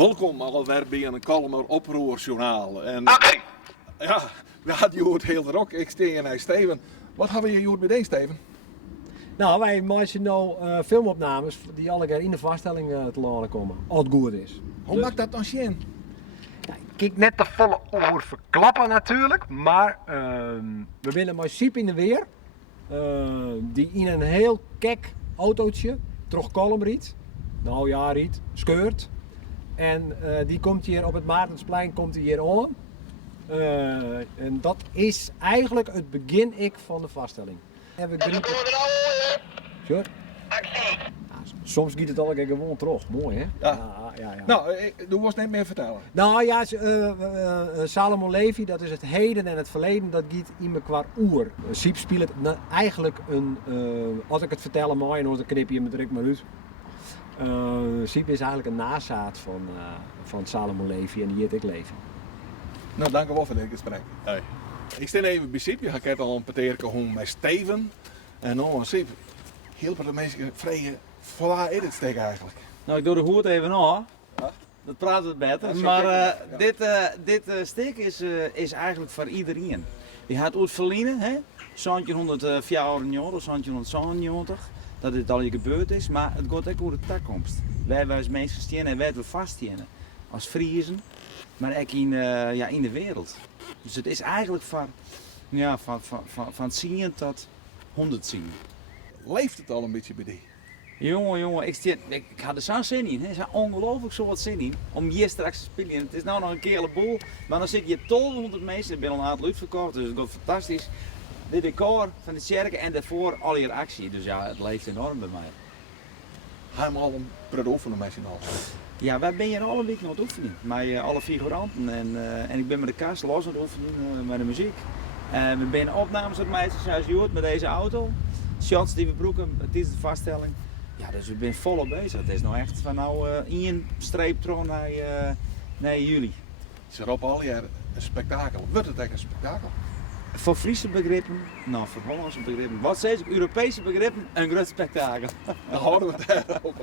Welkom alweer bij een Kalmer oproerjournaal. En Oké. ja, we hadden gehoord heel de rok. Ik steen en Steven. Wat hebben je gehoord met deze Steven? Nou, wij maken nu filmopnames die alle keer in de vaststelling te laten komen. Als het goed is. Hoe Dus- maakt dat dan zien? Ja, ik kijk net de volle oor verklappen natuurlijk, maar we willen maar Siep in de weer. Die in een heel kek autootje, toch kolm riet. Nou ja, riet, scheurt. En die komt hier op het Maartensplein komt hij hier aan. En dat is eigenlijk het begin van de vaststelling. Heb ik drie... Sure. Nou, soms giet het al een keer gewoon terug. Mooi hè? Ja. Nou, doe was niet meer vertellen. Nou ja, Salomon Levi, dat is het heden en het verleden, dat giet in me qua oer. Siep speelt eigenlijk een, als ik het vertel mooi, dan knip je me direct maar uit. Siep is eigenlijk een nazaat van Salomon Levi en die heet ik Levi. Nou, dank u wel voor dit gesprek. Hey. Ik sta even bij Siep. Je gaat al een paar met Steven. En nou, Siep, heel veel mensen vragen, voor waar is het steek eigenlijk? Nou, ik doe de hoed even aan. Ja. Dat praat het beter. Ja, zo Maar kijk ik, dit steek is eigenlijk voor iedereen. Die gaat uit verliezen, hè? 1794, 1797, dat dit al je gebeurd is. Maar het gaat ook over de toekomst. Wij als mensen staan en wij vaststaan. Als Friezen, maar ook in de wereld. Dus het is eigenlijk van het zien tot 100 zien. Leeft het al een beetje bij die? Jongen, ik had er zo'n zin in. Er is ongelooflijk zo wat zin in om hier straks te spelen. Het is nou nog een keer een boel, maar dan zit je 1200 mensen. Ik ben al een aantal uitverkocht, dus het gaat fantastisch. De decor van de kerk en daarvoor al je actie. Dus ja, het leeft enorm bij mij. Gaan we al een proefoefenen met z'n allen? Ja, wij zijn hier alle week nog aan het oefenen. Met alle figuranten en ik ben met de kast los aan het oefenen met de muziek. En we zijn opnames aan het maken zoals je hoort met deze auto. Shots die we broeken, het is de vaststelling. Ja, dus we zijn volop bezig. Het is nou echt van één streep terug naar juli. Het is erop al jaar een spektakel. Wordt het echt een spektakel? Voor Friese begrippen, nou voor Hollandse begrippen, wat steeds Europese begrippen, een groot spektakel. Dan houden we het daar ook.